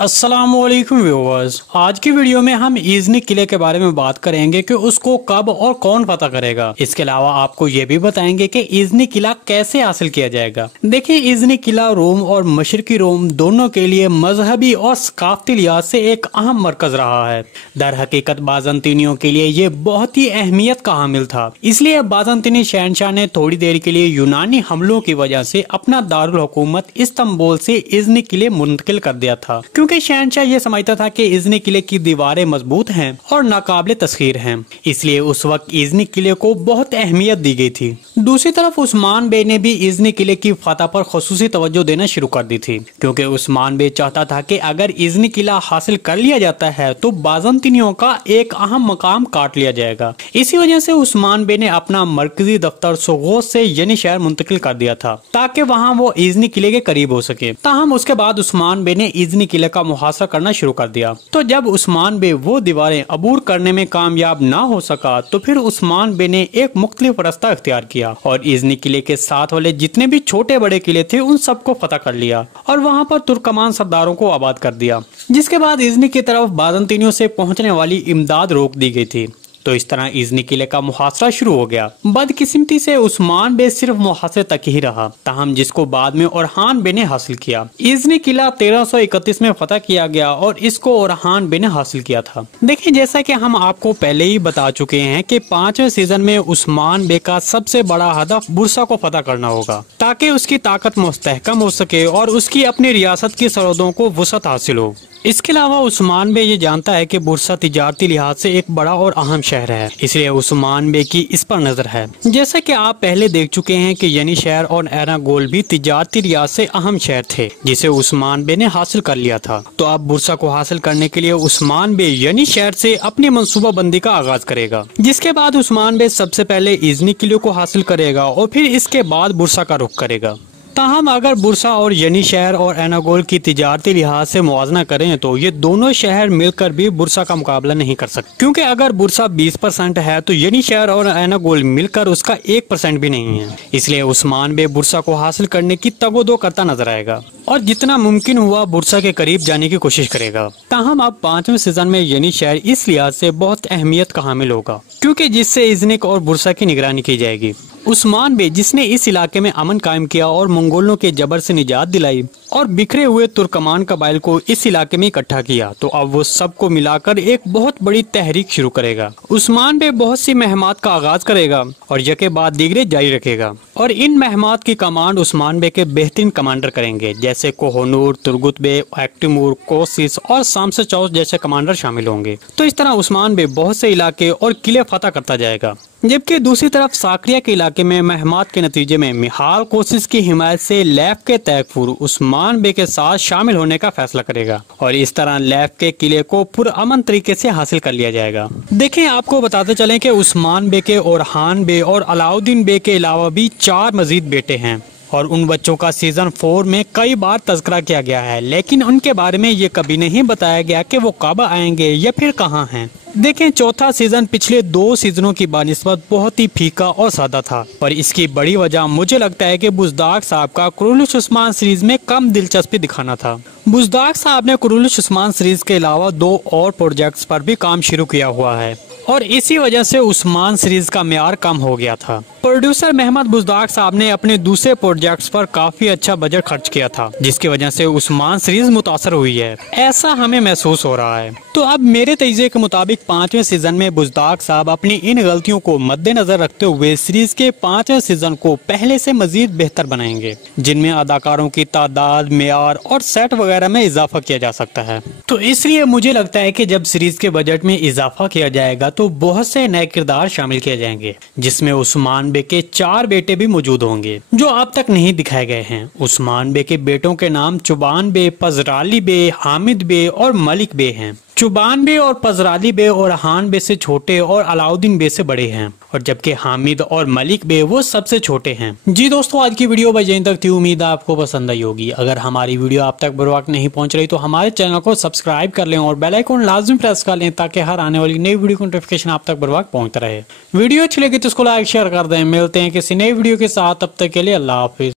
अस्सलाम वालेकुम व्यूअर्स, आज की वीडियो में हम इज़्नी किले के बारे में बात करेंगे कि उसको कब और कौन पता करेगा। इसके अलावा आपको ये भी बताएंगे कि इज़्नी किला कैसे हासिल किया जाएगा। देखिए, इज़्नी किला रोम और मशरकी रोम दोनों के लिए मजहबी और सकाफती लिहाज से एक अहम मरकज रहा है। दर हकीकत बाज़ंतीनियों के लिए ये बहुत ही अहमियत का हामिल था, इसलिए बाज़ंतीनी शहनशाह ने थोड़ी देर के लिए यूनानी हमलों की वजह से अपना दारुल हुकूमत इस्तांबुल से इज़्नी किले मुंतकिल कर दिया था, क्योंकि शहनशाह ये समझता था कि इज़्नी किले की दीवारें मजबूत हैं और नाकाबिले तस्खीर हैं, इसलिए उस वक्त इज़्नी किले को बहुत अहमियत दी गई थी। दूसरी तरफ उस्मान बे ने भी इज़्नी किले की फतह पर खुसूसी तवज्जो देना शुरू कर दी थी, क्योंकि उस्मान बे चाहता था कि अगर इज़्नी किला हासिल कर लिया जाता है तो बाज़ंतीनियों का एक अहम मकाम काट लिया जाएगा। इसी वजह से उस्मान बे ने अपना मरकजी दफ्तर सोगोस से यनी शहर मुंतकिल कर दिया था, ताकि वहाँ वो इज़्नी किले के करीब हो सके। ताहम उसके बाद उस्मान बे ने इज़्नी किले का मुहासरा करना शुरू कर दिया। तो जब उस्मान बे वो दीवारें अबूर करने में कामयाब ना हो सका तो फिर उस्मान बे ने एक मुख्तलिफ रास्ता इख्तियार किया और इज़्नी किले के साथ वाले जितने भी छोटे बड़े किले थे उन सबको फतह कर लिया और वहाँ पर तुर्कमान सरदारों को आबाद कर दिया, जिसके बाद इज़्नी की तरफ बाज़ंतीनियों से पहुँचने वाली इमदाद रोक दी गई थी। तो इस तरह इज़्नी किले का मुहासरा शुरू हो गया। बदकिस्मती से उस्मान बे सिर्फ मुहासरे तक ही रहा, ताहम जिसको बाद में ओरहान बे ने हासिल किया। इज़्नी किला 1331 में फतह किया गया और इसको ओरहान बे ने हासिल किया था। देखिए, जैसा कि हम आपको पहले ही बता चुके हैं कि 5वें सीजन में उस्मान बे का सबसे बड़ा हदफ बुरसा को फतह करना होगा, ताकि उसकी ताकत मुस्तहकम हो सके और उसकी अपनी रियासत की सरहदों को वसअत हासिल हो। इसके अलावा उस्मान बे ये जानता है कि बुरसा तिजारती लिहाज से एक बड़ा और अहम शहर है, इसलिए उस्मान बे की इस पर नजर है। जैसा कि आप पहले देख चुके हैं कि यनी शहर और एरागोल भी तिजारती लिहाज से अहम शहर थे, जिसे उस्मान बे ने हासिल कर लिया था। तो अब बुरसा को हासिल करने के लिए उस्मान बे यनी शहर से अपनी मंसूबा बंदी का आगाज करेगा, जिसके बाद उस्मान बे सबसे पहले इज़्नी किले को हासिल करेगा और फिर इसके बाद बुरसा का रुख करेगा। ताहम अगर बुरसा और यनी शहर और एनागोल की तिजारती लिहाज से मुआवजा करें तो ये दोनों शहर मिलकर भी बुरसा का मुकाबला नहीं कर सकते, क्योंकि अगर बुरसा 20% है तो यनी शहर और एनागोल मिलकर उसका 1% भी नहीं है। इसलिए उस्मान बे बुरसा को हासिल करने की तगोदो करता नजर आएगा और जितना मुमकिन हुआ बुरसा के करीब जाने की कोशिश करेगा। ताहम अब 5वें सीजन में यनी शहर इस लिहाज से बहुत अहमियत का हामिल होगा, क्योंकि जिससे इज़्नी और बुरसा की निगरानी की जाएगी। उस्मान बे जिसने इस इलाके में अमन कायम किया और मंगोलों के जबर से निजात दिलाई और बिखरे हुए तुर्कमान कबाइल को इस इलाके में इकट्ठा किया, तो अब वो सबको मिलाकर एक बहुत बड़ी तहरीक शुरू करेगा। उस्मान बे बहुत सी महमात का आगाज करेगा और यके बाद दीगरे जारी रखेगा और इन महमात की कमांड उस्मान बे के बेहतरीन कमांडर करेंगे, जैसे कोहनूर, तुर्गुत बे, एक्टिमूर, कोसिस और सामसचौस जैसे कमांडर शामिल होंगे। तो इस तरह उस्मान बे बहुत से इलाके और किले फतह करता जाएगा, जबकि दूसरी तरफ साकरिया के इलाके में महमात के नतीजे में मिहाल कोसिस की हिमायत से लैफ के तैकफूर उस्मान बे के साथ शामिल होने का फैसला करेगा और इस तरह लैफ के किले को पुरअमन तरीके से हासिल कर लिया जाएगा। देखें, आपको बताते चलें कि उस्मान बे के ओरहान बे और अलाउद्दीन बे के अलावा भी 4 मजीद बेटे हैं और उन बच्चों का सीजन 4 में कई बार तज़किरा किया गया है, लेकिन उनके बारे में ये कभी नहीं बताया गया कि वो कब आएंगे या फिर कहाँ हैं। देखें, चौथा सीजन पिछले 2 सीजनों की बानिस्बत बहुत ही फीका और सादा था, पर इसकी बड़ी वजह मुझे लगता है कि बुज़दाग साहब का कुरुलुश उस्मान सीरीज में कम दिलचस्पी दिखाना था। बुज़दाग साहब ने कुरुलुश उस्मान सीरीज के अलावा 2 और प्रोजेक्ट्स पर भी काम शुरू किया हुआ है और इसी वजह से उस्मान सीरीज का म्यार कम हो गया था। प्रोड्यूसर मोहम्मद बुज़दाग साहब ने अपने दूसरे प्रोजेक्ट्स पर काफी अच्छा बजट खर्च किया था, जिसकी वजह से उस्मान सीरीज मुतासर हुई है, ऐसा हमें महसूस हो रहा है। तो अब मेरे तजज़िये के मुताबिक 5वें सीजन में बुज़दाग साहब अपनी इन गलतियों को मद्देनजर रखते हुए सीरीज के 5वें सीजन को पहले से मजीद बेहतर बनाएंगे, जिनमें अदाकारों की तादाद, मेयार और सेट वगैरह में इजाफा किया जा सकता है। तो इसलिए मुझे लगता है कि जब सीरीज के बजट में इजाफा किया जाएगा तो बहुत से नए किरदार शामिल किए जाएंगे, जिसमें उस्मान बे के 4 बेटे भी मौजूद होंगे जो अब तक नहीं दिखाए गए हैं। उस्मान बे के बेटों के नाम चुबान बे, पजराली बे, हामिद बे और मलिक बे हैं। चुबान बे और पजराली बे और हान बे से छोटे और अलाउद्दीन बे से बड़े हैं, और जबकि हामिद और मलिक बे वो सबसे छोटे हैं। जी दोस्तों, आज की वीडियो बस यहीं तक थी। उम्मीद है आपको पसंद आई होगी। अगर हमारी वीडियो आप तक बर वक्त नहीं पहुंच रही तो हमारे चैनल को सब्सक्राइब कर लें और बेल आइकन लाजमी प्रेस कर लें, ताकि हर आने वाली नई वीडियो की नोटिफिकेशन आप तक बर वक्त पहुंचता रहे। वीडियो अच्छी लगी तो इसको लाइक शेयर कर दें। मिलते हैं किसी नई वीडियो के साथ, तब तक के लिए अल्लाह हाफिज।